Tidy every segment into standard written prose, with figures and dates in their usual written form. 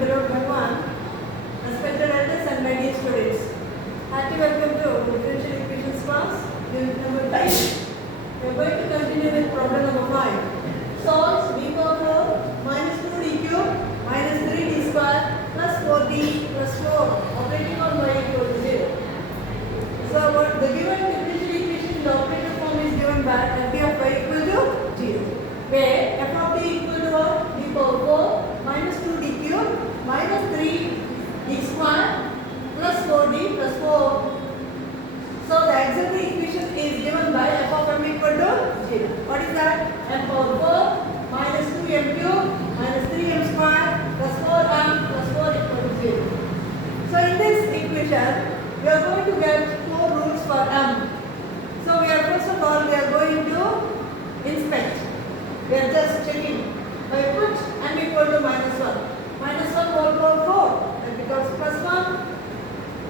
period 1. Respected elders and my dear students, hearty welcome to differential equations class, unit number 5. We are going to continue with problem number 5. Solve b power 4 minus 2d cube minus 3d square plus 4d plus 4 operating on y equal to 0. So what the given differential equation, the operator form is given by f of y equal to 0, where f of t equal to what? B power 4 minus 2d cube minus 3d square plus 4d plus 4. So the auxiliary equation is given by f of m equal to 0. What is that? M power 4 minus 2m cube minus 3m square plus 4m plus 4 equal to 0. So in this equation, we are going to get 4 roots for m. So we are first of all we are going to inspect. We are just checking. By put m equal to minus 1. Minus 1 whole power 4. That becomes plus 1.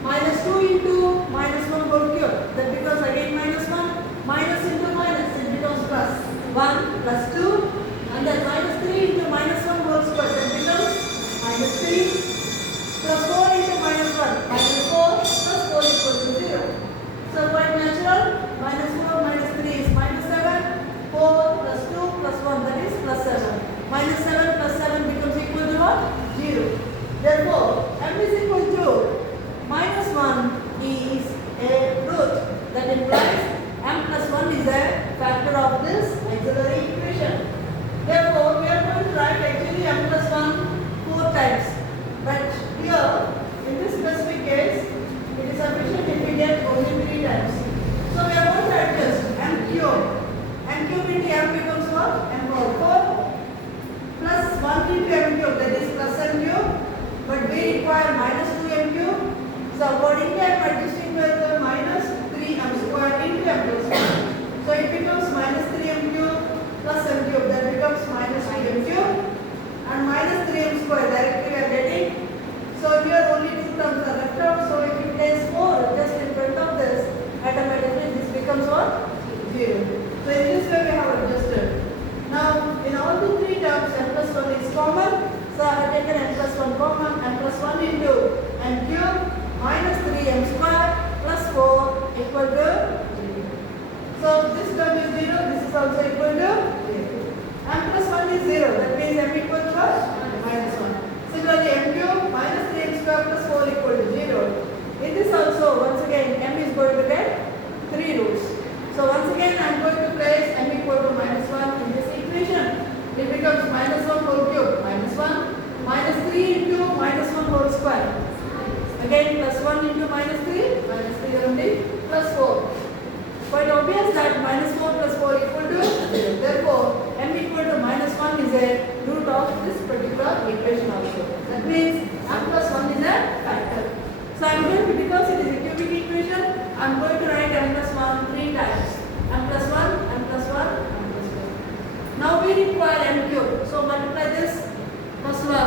Minus 2 into minus 1 whole cube. That becomes again minus 1. Minus into minus. It becomes plus 1 plus 2. And then minus 3 into minus 1 whole square. That becomes minus 3. Plus 4 into minus 1. Minus 4 plus 4 equal to 0. So quite natural. Minus 4 minus 3 is minus 7. 4 plus 2 plus 1, that is plus 7. Minus 7 plus 7 becomes equal to what? 0. Therefore, m is equal to minus 1 is a root. That implies m plus 1 is a factor of this auxiliary equation. Therefore, we are going to write actually m plus 1 4 times. But here, in this specific case, it is sufficient if we get only 3 times. So we are going to adjust m cube. M cube into m becomes what? M power 4 plus 1 into m cube, that is plus m cube. But we require minus 2m cube. So accordingly I am adjusting with the minus 3m square into m plus 1. So it becomes minus 3m cube plus m cube. That becomes minus 2m cube. And minus 3m square directly we are getting. So here only 2 terms are left out. So if you place 4 just in front of this, automatically this becomes what? 0. So in this way we have adjusted. Now in all the 3 terms m plus 1 is common. So I have taken m plus 1 common. M plus 1 into m cube minus 3m square plus 4 equal to 0. So this term is 0. This is also equal to 0. M plus 1 is 0. That means m equal to what? Minus 1. Similarly m cube minus 3m square plus 4 equal to 0. In this also once again m is going to get 3 roots. So once again I am going to place m equal to minus 1 in this equation. It becomes minus 1 whole cube minus 1 minus 3 into minus 1 whole square. Again plus 1 into minus 3 only plus 4. Quite obvious that minus 4 plus 4 equal to 0. Therefore m equal to minus 1 is a root of this particular equation also. That means m plus 1 is a factor. So I am going to, because it is a cubic equation, I am going to write m plus 1 3 times. M plus 1, m plus 1, m plus 1. Now we require m cube. So multiply this plus 1.